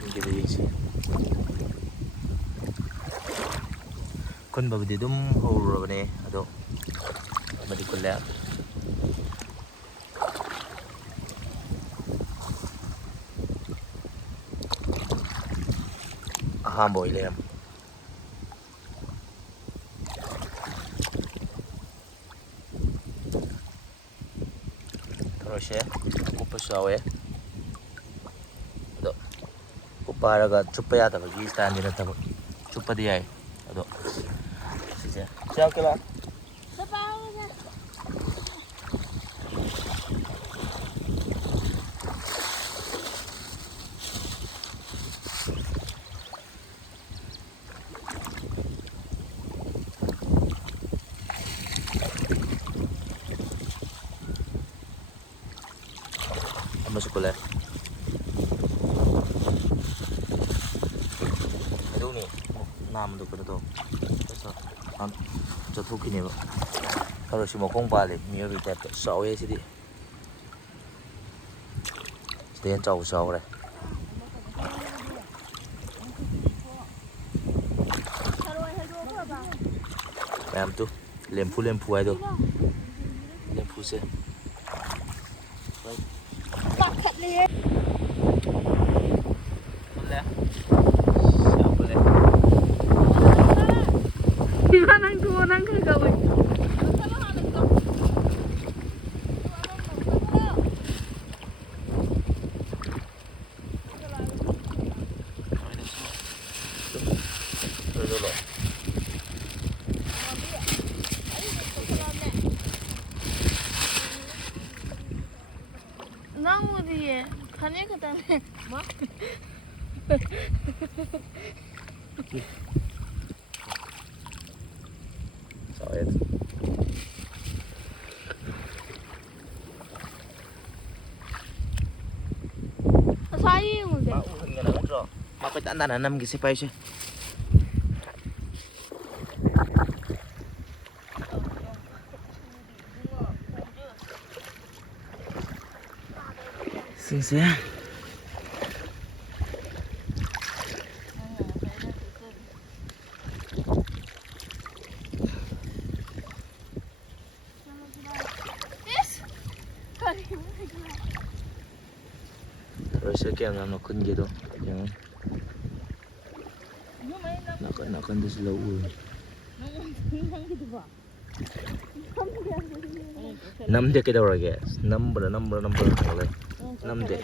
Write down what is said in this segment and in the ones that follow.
ꯈꯨꯟꯒꯤꯗ ꯌꯦꯡꯁꯤ ꯈꯨꯟꯕꯕꯨꯗꯤ ꯑꯗꯨꯝ ꯍꯧꯔꯨꯔꯕꯅꯦ ꯑꯗꯣ ꯑꯃꯗꯤ ꯈꯨꯜꯂꯦ ꯑꯍꯥꯟꯕ ꯑꯣꯏ ꯂꯩꯔꯝꯃꯦ ꯊꯔꯣꯏꯁꯦ ꯀꯨꯞꯄꯁꯨ ꯌꯥꯎꯋꯦ ꯑꯗꯣ ꯀꯨꯞꯄ ꯍꯥꯏꯔꯒ ꯆꯨꯞꯄ ꯌꯥꯗꯕꯒꯤ ꯁ꯭ꯇꯥꯏꯜꯗꯤ ꯅꯠꯇꯕ ꯆꯨꯞꯄꯗꯤ ꯌꯥꯏ ꯑꯗꯣ ꯁꯤꯁꯦ ꯆꯥꯛꯀꯦꯂꯥ ꯑꯃꯁꯨ ꯈꯨꯜꯂꯦ ꯀꯩꯗꯧꯅꯤ ꯅꯥꯝꯃꯗꯣ ꯀꯩꯅꯣ ꯇꯧ ꯆꯠꯊꯣꯛꯈꯤꯅꯦꯕ ꯊꯔꯣꯏꯁꯤ ꯃꯈꯣꯡ ꯄꯥꯜꯂꯤ ꯃꯤꯑꯣꯏꯕꯒꯤ ꯇꯥꯏꯞꯇ ꯆꯥꯎꯋꯦ ꯁꯤꯗꯤ ꯁꯤꯗ ꯍꯦꯟꯅ ꯆꯥꯎꯕꯁꯨ ꯌꯥꯎꯈ꯭ꯔꯦ ꯃꯌꯥꯝ ꯇꯨ ꯂꯦꯝꯐꯨ ꯍꯥꯏꯗꯣ ꯂꯦꯝꯐꯨꯁꯦ ꯄꯥꯈꯠꯂꯦ ꯅꯪ ꯊꯣꯛꯑꯣ ꯅꯪ ꯈꯔ ꯀꯧꯏ ꯅꯪꯕꯨꯗꯤ ꯐꯅꯦꯛ ꯈꯛꯇꯅꯦ ꯑꯁꯥꯏ ꯌꯦꯡꯉꯨꯁꯦ ꯃꯥ ꯎꯍꯟꯒꯅ ꯅꯠꯇ꯭ꯔꯣ ꯃꯥ ꯀꯣꯏꯇꯥꯟ ꯇꯥꯟꯅ ꯅꯝꯒꯤꯁꯦ ꯄꯥꯏꯁꯦ ꯁꯤꯡꯁꯦ ꯊꯔꯣꯏꯁꯦ ꯀꯌꯥꯝ ꯌꯥꯝꯅ ꯈꯨꯟꯒꯦꯗꯣ ꯌꯦꯡꯉꯣ ꯅꯥꯀꯟꯗꯁꯨ ꯂꯧ ꯎꯔꯦ ꯅꯝꯗꯦ ꯀꯩꯗꯧꯔꯒꯦ ꯅꯝꯕ꯭ꯔꯥ ꯂꯩ ꯅꯝꯗꯦ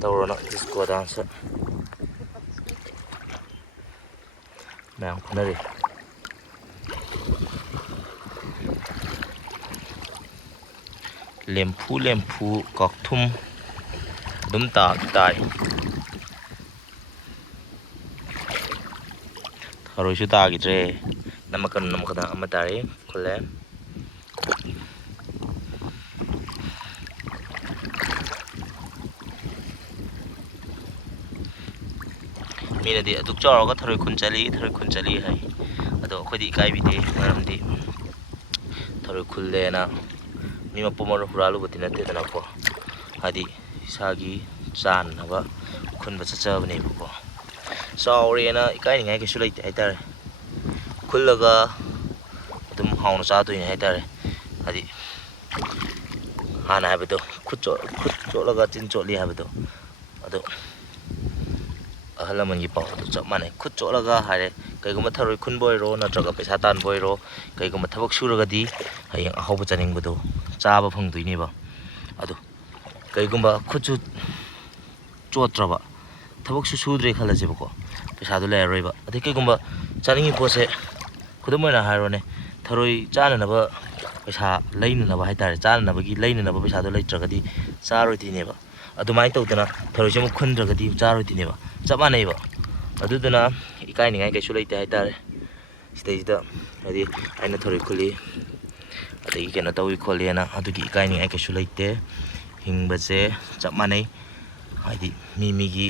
ꯇꯧꯔꯣꯅ ꯗꯤꯁꯀꯣ ꯗꯥꯟꯁ ꯃꯌꯥꯝ ꯈꯨꯟꯅꯔꯤ ꯂꯦꯝꯐꯨ ꯀꯥꯛꯊꯨꯝ ꯑꯗꯨꯝ ꯇꯥꯏ ꯊꯔꯣꯏꯁꯨ ꯇꯥꯈꯤꯗ꯭ꯔꯦ ꯅꯝꯃꯛꯀꯅꯨ ꯑꯃ ꯇꯥꯔꯤ ꯈꯨꯜꯂꯦ ꯃꯤꯅꯗꯤ ꯑꯗꯨꯛ ꯆꯥꯎꯔꯒ ꯊꯔꯣꯏ ꯈꯨꯟ ꯆꯠꯂꯤ ꯍꯥꯏ ꯑꯗꯣ ꯑꯩꯈꯣꯏꯗꯤ ꯏꯀꯥꯏꯕꯤꯗꯦ ꯃꯔꯝꯗꯤ ꯊꯔꯣꯏ ꯈꯨꯜꯂꯦꯅ ꯃꯤ ꯃꯄꯨꯝ ꯑꯃ ꯍꯨꯔꯥꯜꯂꯨꯕꯗꯤ ꯅꯠꯇꯦꯗꯅꯀꯣ ꯍꯥꯏꯗꯤ ꯏꯁꯥꯒꯤ ꯆꯥꯅꯅꯕ ꯈꯨꯟꯕ ꯆꯠꯆꯕꯅꯦꯕꯀꯣ ꯆꯥꯎꯔꯦꯅ ꯏꯀꯥꯏꯅꯤꯡꯉꯥꯏ ꯀꯩꯁꯨ ꯂꯩꯇꯦ ꯍꯥꯏꯇꯥꯔꯦ ꯈꯨꯜꯂꯒ ꯑꯗꯨꯝ ꯍꯥꯎꯅ ꯆꯥꯗꯣꯏꯅꯦ ꯍꯥꯏꯇꯥꯔꯦ ꯍꯥꯏꯗꯤ ꯍꯥꯟꯅ ꯍꯥꯏꯕꯗꯣ ꯈꯨꯠ ꯆꯣꯠꯂꯒ ꯆꯤꯟ ꯆꯣꯠꯂꯤ ꯍꯥꯏꯕꯗꯣ ꯑꯗꯣ ꯑꯍꯜ ꯂꯃꯟꯒꯤ ꯄꯥꯎꯗꯨ ꯆꯞ ꯃꯥꯟꯅꯩ ꯈꯨꯠ ꯆꯣꯠꯂꯒ ꯍꯥꯏꯔꯦ ꯀꯩꯒꯨꯝꯕ ꯊꯔꯣꯏ ꯈꯨꯟꯕ ꯑꯣꯏꯔꯣ ꯅꯠꯇ꯭ꯔꯒ ꯄꯩꯁꯥ ꯇꯥꯟꯕ ꯑꯣꯏꯔో ꯀꯩꯒꯨꯝꯕ ꯊꯕꯛ ꯁꯨꯔꯒꯗꯤ ꯍꯌꯦꯡ ꯑꯍꯥꯎꯕ ꯆꯥꯅꯤꯡꯕꯗꯣ ꯆꯥꯕ ꯐꯪꯗꯣꯏꯅꯦꯕ ꯑꯗꯣ ꯀꯩꯒꯨꯝꯕ ꯈꯨꯠꯁꯨ ꯆꯣꯠꯇ꯭ꯔꯕ ꯊꯕꯛꯁꯨ ꯁꯨꯗ꯭ꯔꯦ ꯈꯜꯂꯁꯦꯕꯀꯣ ꯄꯩꯁꯥꯗꯣ ꯂꯩꯔꯔꯣꯏꯕ ꯑꯗꯩ ꯀꯩꯒꯨꯝꯕ ꯆꯥꯅꯤꯡꯉꯤ ꯄꯣꯠꯁꯦ ꯈꯨꯗꯝ ꯑꯣꯏꯅ ꯍꯥꯏꯔꯣꯅꯦ ꯊꯔꯣꯏ ꯆꯥꯅꯅꯕ ꯄꯩꯁా ꯂꯩꯅꯅꯕ ꯍꯥꯏꯇꯥꯔꯦ ꯂꯩꯅꯅꯕ ꯄꯩꯁꯥꯗꯣ ꯂꯩꯇ꯭ꯔꯒꯗꯤ ꯆꯥꯔꯣꯏꯗꯣꯏꯅꯦꯕ ꯑꯗꯨꯃꯥꯏꯅ ꯇꯧꯗꯅ ꯊꯔꯣꯏꯁꯦ ꯑꯃꯨꯛ ꯈꯨꯟꯗ꯭ꯔꯒꯗꯤ ꯆꯥꯔꯣꯏꯗꯣꯏꯅꯦꯕ ꯆꯞ ꯃꯥꯟꯅꯩꯕ ꯑꯗꯨꯗꯨꯅ ꯏꯀꯥꯏꯅꯤꯡꯉꯥꯏ ꯀꯩꯁꯨ ꯂꯩꯇꯦ ꯍꯥꯏꯇꯥꯔꯦ ꯁꯤꯗꯩꯁꯤꯗ ꯍꯥꯏꯗꯤ ꯑꯩꯅ ꯊꯔꯣꯏ ꯈꯨꯜꯂꯤ ꯑꯗꯒꯤ ꯀꯩꯅꯣ ꯇꯧꯏ ꯈꯣꯠꯂꯤꯅ ꯑꯗꯨꯒꯤ ꯏꯀꯥꯏꯅꯤꯡꯉꯥꯏ ꯀꯩꯁꯨ ꯂꯩꯇꯦ ꯍꯤꯡꯕꯁꯦ ꯆꯞ ꯃꯥꯟꯅꯩ ꯍꯥꯏꯗꯤ ꯃꯤꯒꯤ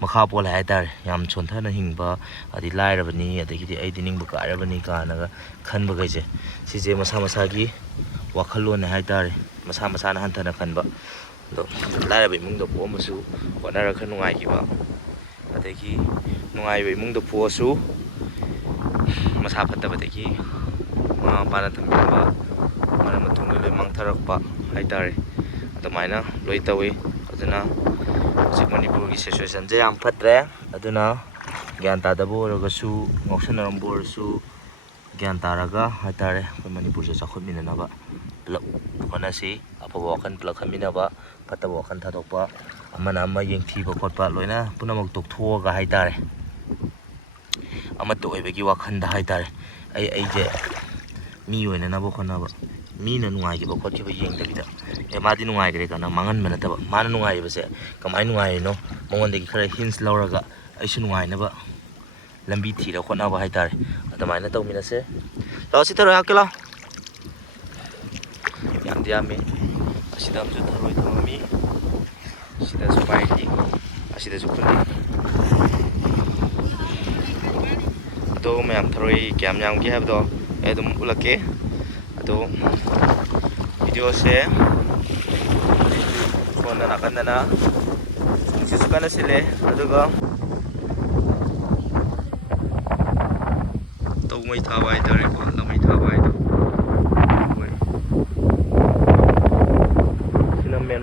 ꯃꯈꯥ ꯄꯣꯜꯂꯦ ꯍꯥꯏꯇꯥꯔꯦ ꯌꯥꯝ ꯁꯣꯟꯊꯅ ꯍꯤꯡꯕ ꯑꯗꯩ ꯂꯥꯏꯔꯕꯅꯤ ꯑꯗꯒꯤꯗꯤ ꯑꯩꯗꯤ ꯅꯤꯡꯕ ꯀꯥꯏꯔꯕꯅꯤ ꯀꯥꯅꯒ ꯈꯟꯕꯈꯩꯁꯦ ꯁꯤꯁꯦ ꯃꯁꯥ ꯃꯁꯥꯒꯤ ꯋꯥꯈꯜꯂꯣꯟꯅꯦ ꯍꯥꯏꯇꯥꯔꯦ ꯃꯁꯥ ꯃꯁꯥꯅ ꯍꯟꯊꯅ ꯈꯟꯕ ꯑꯗꯣ ꯂꯥꯏꯔꯕ ꯏꯃꯨꯡꯗ ꯄꯣꯛꯑꯃꯁꯨ ꯍꯣꯠꯅꯔ ꯈꯔ ꯅꯨꯡꯉꯥꯏꯈꯤꯕ ꯑꯗꯒꯤ ꯅꯨꯡꯉꯥꯏꯕ ꯏꯃꯨꯡꯗ ꯄꯣꯛꯑꯁꯨ ꯃꯁꯥ ꯐꯠꯇꯕꯗꯒꯤ ꯃꯃꯥ ꯃꯄꯥꯅ ꯊꯝꯕꯤꯕ ꯃꯔꯝ ꯃꯇꯨꯡꯗ ꯂꯣꯏ ꯃꯥꯡꯊꯔꯛꯄ ꯍꯥꯏꯇꯥꯔꯦ ꯑꯗꯨꯃꯥꯏꯅ ꯂꯣꯏ ꯇꯧꯋꯤ ꯑꯗꯨꯅ ꯍꯧꯖꯤꯛ ꯃꯅꯤꯄꯨꯔꯒꯤ ꯁꯤꯆꯨꯋꯦꯁꯟꯁꯦ ꯌꯥꯝ ꯐꯠꯇ꯭ꯔꯦ ꯑꯗꯨꯅ ꯒ꯭ꯌꯥꯟ ꯇꯥꯗꯕ ꯑꯣꯏꯔꯒꯁꯨ ꯉꯥꯎꯁꯟꯅꯔꯝꯕ ꯑꯣꯏꯔꯁꯨ ꯒ꯭ꯌꯥꯟ ꯇꯥꯔꯒ ꯍꯥꯏꯇꯥꯔꯦ ꯑꯩꯈꯣꯏ ꯃꯅꯤꯄꯨꯔꯁꯦ ꯆꯥꯎꯈꯠꯃꯤꯟꯅꯅꯕ ꯄꯨꯂꯞ ꯍꯣꯠꯅꯁꯤ ꯑꯐꯕ ꯋꯥꯈꯜ ꯄꯨꯂꯞ ꯈꯟꯃꯤꯟꯅꯕ ꯐꯠꯇꯕ ꯋꯥꯈꯜ ꯊꯥꯗꯣꯛꯄ ꯑꯃꯅ ꯑꯃ ꯌꯦꯡꯊꯤꯕ ꯈꯣꯠꯄ ꯂꯣꯏꯅ ꯄꯨꯝꯅꯃꯛ ꯇꯣꯛꯊꯣꯛꯑꯒ ꯍꯥꯏꯇꯥꯔꯦ ꯑꯃꯠꯇ ꯑꯣꯏꯕꯒꯤ ꯋꯥꯈꯜꯗ ꯍꯥꯏꯇꯥꯔꯦ ꯑꯩꯁꯦ ꯃꯤ ꯑꯣꯏꯅꯅꯕ ꯍꯣꯠꯅꯕ ꯃꯤꯅ ꯅꯨꯡꯉꯥꯏꯈꯤꯕ ꯈꯣꯠꯈꯤꯕ ꯌꯦꯡꯗꯕꯤꯗ ꯃꯥꯗꯤ ꯅꯨꯡꯉꯥꯏꯈ꯭ꯔꯦ ꯀꯥꯟꯅ ꯃꯥꯡꯍꯟꯕ ꯅꯠꯇꯕ ꯃꯥꯅ ꯅꯨꯡꯉꯥꯏꯔꯤꯕꯁꯦ ꯀꯃꯥꯏꯅ ꯅꯨꯡꯉꯥꯏꯔꯤꯅꯣ ꯃꯉꯣꯟꯗꯒꯤ ꯈꯔ ꯍꯤꯟꯁ ꯂꯧꯔꯒ ꯑꯩꯁꯨ ꯅꯨꯡꯉꯥꯏꯅꯕ ꯂꯝꯕꯤ ꯊꯤꯔ ꯍꯣꯠꯅꯕ ꯍꯥꯏꯇꯥꯔꯦ ꯑꯗꯨꯃꯥꯏꯅ ꯇꯧꯃꯤꯟꯅꯁꯦ ꯂꯥꯛꯑꯣ ꯁꯤ ꯊꯔꯣꯏ ꯍꯥꯞꯀꯦ ꯂꯥꯛꯑꯣ ꯌꯥꯝꯗꯤ ꯌꯥꯝꯃꯤ ꯑꯁꯤꯗ ꯑꯃꯁꯨ ꯊꯔꯣꯏ ꯊꯝꯃꯝꯃꯤ ꯑꯁꯤꯗꯁꯨ ꯄꯥꯏꯔꯤ ꯑꯁꯤꯗꯁꯨ ꯈꯨꯜꯂꯤ ꯑꯗꯣ ꯃꯌꯥꯝ ꯊꯔꯣꯏ ꯀꯌꯥꯝ ꯌꯥꯝꯒꯦ ꯍꯥꯏꯕꯗꯣ ꯑꯩ ꯑꯗꯨꯝ ꯎꯠꯂꯛꯀꯦ ꯑꯗꯣ ꯚꯤꯗꯤꯑꯣꯁꯦ ꯐꯣꯟꯗ ꯅꯥꯀꯟꯗꯅ ꯅꯨꯡꯁꯤꯠꯁꯨ ꯀꯟꯅ ꯁꯤꯠꯂꯦ ꯑꯗꯨꯒ ꯇꯧꯃꯩ ꯊꯥꯕ ꯍꯥꯏꯇꯥꯔꯦꯀꯣ ꯂꯃꯩ ꯊꯥꯕ ꯍꯥꯏꯗꯣ ꯑꯣꯏ ꯁꯤꯅ ꯃꯦꯟ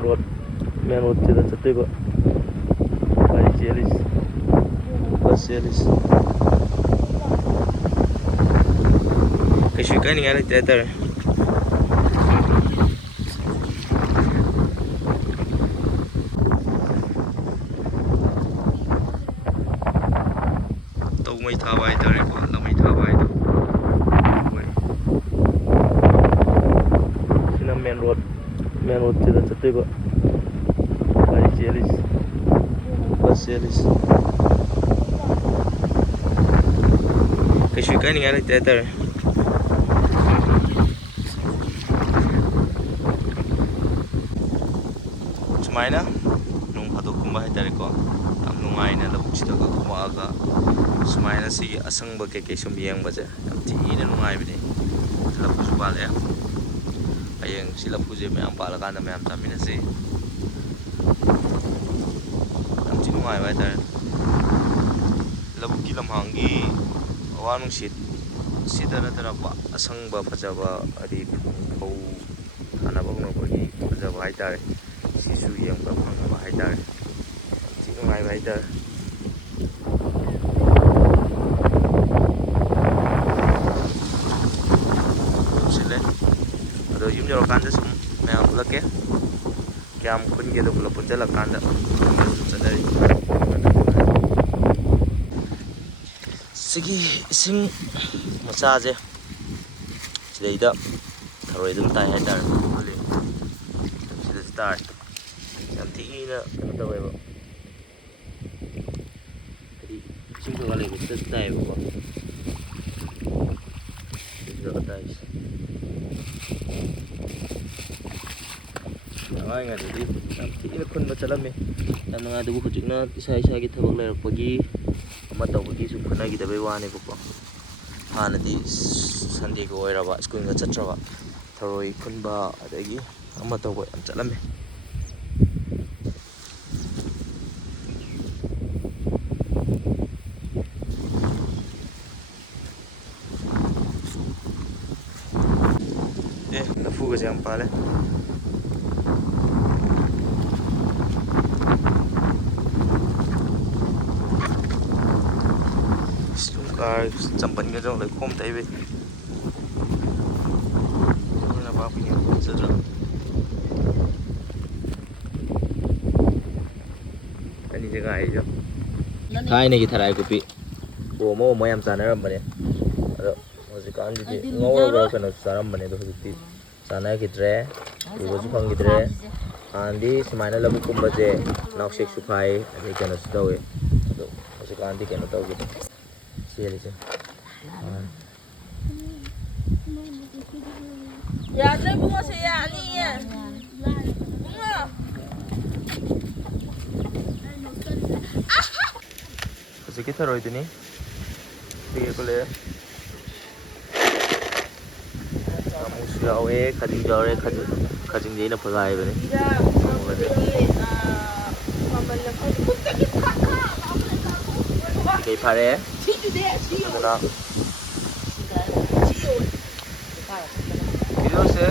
ꯔꯣꯗꯁꯤꯗ ꯆꯠꯇꯣꯏꯕ ꯒꯥꯔꯤ ꯆꯦꯜꯂꯤꯁꯤ ꯕꯁ ꯆꯦꯜꯂꯤꯁꯤ ꯀꯩꯁꯨ ꯏꯀꯥꯏꯅꯤꯡꯉꯥꯏ ꯂꯩꯇꯦ ꯍꯥꯏꯇꯥꯔꯦ ꯇꯧꯃꯩ ꯊꯥꯕ ꯍꯥꯏꯇꯥꯔꯦꯀꯣ ꯂꯃꯩ ꯊꯥꯕ ꯍꯥꯏꯗꯣ ꯑꯣꯏ ꯁꯤꯅ ꯃꯦꯟ ꯔꯣꯗꯁꯤꯗ ꯆꯠꯇꯣꯏꯕ ꯒꯥꯔꯤ ꯆꯦꯜꯂꯤꯁꯤ ꯕꯁ ꯆꯦꯜꯂꯤꯁꯤ ꯀꯩꯁꯨ ꯏꯀꯥꯏꯅꯤꯡꯉꯥꯏ ꯂꯩꯇꯦ ꯍꯥꯏꯇꯥꯔꯦ ꯁꯨꯃꯥꯏꯅ ꯅꯣꯡ ꯐꯥꯗꯣꯛꯀꯨꯝꯕ ꯍꯥꯏꯇꯥꯔꯦꯀꯣ ꯌꯥꯝ ꯅꯨꯡꯉꯥꯏꯅ ꯂꯧꯕꯨꯛꯁꯤꯗꯒ ꯀꯨꯝꯃꯛꯑꯒ ꯁꯨꯃꯥꯏꯅ ꯁꯤꯒꯤ ꯑꯁꯪꯕ ꯀꯩꯀꯩ ꯁꯨꯝ ꯌꯦꯡꯕꯁꯦ ꯌꯥꯝ ꯊꯤꯅ ꯅꯨꯡꯉꯥꯏꯕꯅꯤ ꯂꯐꯨꯁꯨ ꯄꯥꯜꯂꯦ ꯍꯌꯦꯡ ꯁꯤ ꯂꯐꯨꯁꯦ ꯃꯌꯥꯝ ꯄꯥꯜꯂꯀꯥꯟꯗ ꯃꯌꯥꯝ ꯆꯥꯃꯤꯟꯅꯁꯤ ꯌꯥꯝ ꯊꯤ ꯅꯨꯡꯉꯥꯏꯕ ꯍꯥꯏꯇꯥꯔꯦ ꯂꯧꯕꯨꯛꯀꯤ ꯂꯝꯍꯥꯡꯒꯤ ꯑꯋꯥ ꯅꯨꯡꯁꯤꯠ ꯁꯤꯗ ꯅꯠꯇꯅ ꯑꯁꯪꯕ ꯐꯖꯕ ꯍꯥꯏꯗꯤ ꯐꯧ ꯊꯥꯅꯕ ꯍꯧꯅꯕꯒꯤ ꯐꯖꯕ ꯍꯥꯏꯇꯥꯔꯦ ꯁꯤꯁꯨ ꯌꯦꯡꯕ ꯐꯪꯕ ꯍꯥꯏꯇꯥꯔꯦ ꯌꯥꯝ ꯊꯤ ꯅꯨꯡꯉꯥꯏꯕ ꯍꯥꯏꯇꯥꯔꯦ ꯁꯤꯜꯂꯦ ꯑꯗꯣ ꯌꯨꯝ ꯌꯧꯔꯀꯥꯟꯗ ꯁꯨꯝ ꯃꯌꯥꯝ ꯎꯠꯂꯛꯀꯦ ꯀꯌꯥꯝ ꯈꯨꯟꯒꯦꯗꯣ ꯄꯨꯂꯞ ꯄꯨꯟꯁꯤꯜꯂꯀꯥꯟꯗ ꯆꯠꯅꯔꯤ ꯁꯤꯒꯤ ꯏꯁꯤꯡ ꯃꯆꯥꯁꯦ ꯁꯤꯗꯩꯗ ꯊꯔꯣꯏ ꯑꯗꯨꯝ ꯇꯥꯏ ꯍꯥꯏꯇꯥꯔꯦ ꯁꯤꯗꯁꯨ ꯇꯥꯔꯦ ꯌꯥꯝ ꯊꯤꯅ ꯀꯩꯅꯣ ꯇꯧꯋꯦꯕ ꯍꯥꯏꯗꯤ ꯏꯁꯤꯡ ꯈꯔ ꯂꯩꯕ ꯁꯤꯗꯁꯨ ꯇꯥꯏꯌꯦꯕꯀꯣ ꯁꯤꯗꯒ ꯇꯥꯏꯁꯦ ꯑꯉꯥꯡꯉꯩꯗꯗꯤ ꯌꯥꯝ ꯊꯤꯅ ꯈꯨꯟꯕ ꯆꯠꯂꯝꯃꯤ ꯌꯥꯝ ꯅꯨꯡꯉꯥꯏ ꯑꯗꯨꯕꯨ ꯍꯧꯖꯤꯛꯅ ꯏꯁꯥꯒꯤ ꯊꯕꯛ ꯂꯩꯔꯛꯄꯒꯤ ꯑꯃ ꯇꯧꯕꯒꯤ ꯁꯨꯝ ꯈꯟꯅꯈꯤꯗꯕꯩ ꯋꯥꯅꯦꯕꯀꯣ ꯍꯥꯟꯅꯗꯤ ꯁꯟꯗꯦꯒ ꯑꯣꯏꯔꯕ ꯁ꯭ꯀꯨꯜꯒ ꯆꯠꯇ꯭ꯔꯕ ꯊꯔꯣꯏ ꯈꯨꯟꯕ ꯑꯗꯒꯤ ꯑꯃ ꯇꯧꯕ ꯌꯥꯝ ꯆꯠꯂꯝꯃꯤ ꯂꯐꯨꯒꯁꯦ ꯌꯥꯝ ꯄꯥꯜꯂꯦ ꯆꯝꯄꯟꯒꯁꯨ ꯂꯩꯈꯣꯝ ꯇꯩꯕꯩ ꯐꯖꯗ꯭ꯔꯥ ꯑꯅꯤꯁꯦ ꯉꯥꯏꯔꯤꯁꯦ ꯊꯥꯏꯅꯒꯤ ꯊꯔꯥꯏ ꯀꯨꯞꯄꯤ ꯑꯣꯃ ꯌꯥꯝ ꯆꯥꯅꯔꯝꯕꯅꯦ ꯑꯗꯣ ꯍꯧꯖꯤꯛꯀꯥꯟꯗꯗꯤ ꯉꯧꯔꯒ ꯀꯩꯅꯣ ꯆꯥꯔꯝꯕꯅꯦ ꯑꯗꯣ ꯍꯧꯖꯤꯛꯇꯤ ꯆꯥꯅꯈꯤꯗ꯭ꯔꯦ ꯎꯕꯁꯨ ꯐꯪꯈꯤꯗ꯭ꯔꯦ ꯍꯥꯟꯅꯗꯤ ꯁꯨꯃꯥꯏꯅ ꯂꯧꯕꯨꯛꯀꯨꯝꯕꯁꯦ ꯅꯥꯎꯁꯦꯛꯁꯨ ꯐꯥꯏ ꯑꯗꯩ ꯀꯩꯅꯣꯁꯨ ꯇꯧꯋꯦ ꯑꯗꯣ ꯍꯧꯖꯤꯛꯀꯥꯟꯗꯤ ꯀꯩꯅꯣ ꯇꯧꯈꯤꯗ꯭ꯔꯦ ꯆꯦꯜꯂꯤꯁꯦ ꯌꯥꯗ꯭ꯔꯦ ꯏꯕꯨꯡꯉꯣ ꯁꯤ ꯌꯥꯅꯤꯌꯦ ꯏꯕꯨꯡꯉꯣ ꯍꯧꯖꯤꯛꯀꯤ ꯊꯔꯣꯏꯗꯨꯅꯤ ꯄꯤꯒꯦ ꯂꯩ ꯉꯥꯃꯨꯁꯨ ꯌꯥꯎꯋꯦ ꯈꯥꯖꯤꯡꯁꯨ ꯌꯥꯎꯔꯦ ꯈꯥꯖꯤꯡꯗꯤ ꯑꯩꯅ ꯐꯒꯥꯏꯕꯅꯤ ꯀꯩ ꯐꯥꯔꯦ ꯑꯗꯨꯅ ꯚꯤꯗꯤꯑꯣꯁꯦ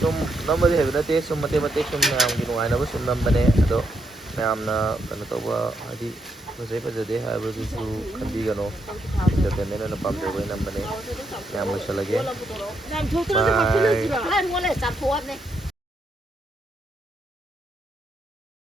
ꯁꯨꯝ ꯅꯝꯕꯗꯤ ꯍꯩꯕ ꯅꯠꯇꯦ ꯁꯨꯝ ꯃꯇꯦꯛ ꯃꯇꯦꯛ ꯁꯨꯝ ꯃꯌꯥꯝꯒꯤ ꯅꯨꯡꯉꯥꯏꯅꯕ ꯁꯨꯝ ꯅꯝꯕꯅꯦ ꯑꯗꯣ ꯃꯌꯥꯝꯅ ꯀꯩꯅꯣ ꯇꯧꯕ ꯍꯥꯏꯗꯤ ꯐꯖꯩ ꯐꯖꯗꯦ ꯍꯥꯏꯕꯗꯨꯁꯨ ꯈꯟꯕꯤꯒꯅꯣ ꯏꯟꯇꯔꯇꯦꯟꯃꯦꯟ ꯑꯣꯏꯅ ꯄꯥꯝꯖꯕꯒꯤ ꯅꯝꯕꯅꯦ ꯃꯌꯥꯝ ꯂꯣꯏꯁꯤꯜꯂꯒꯦ ꯕꯥꯏ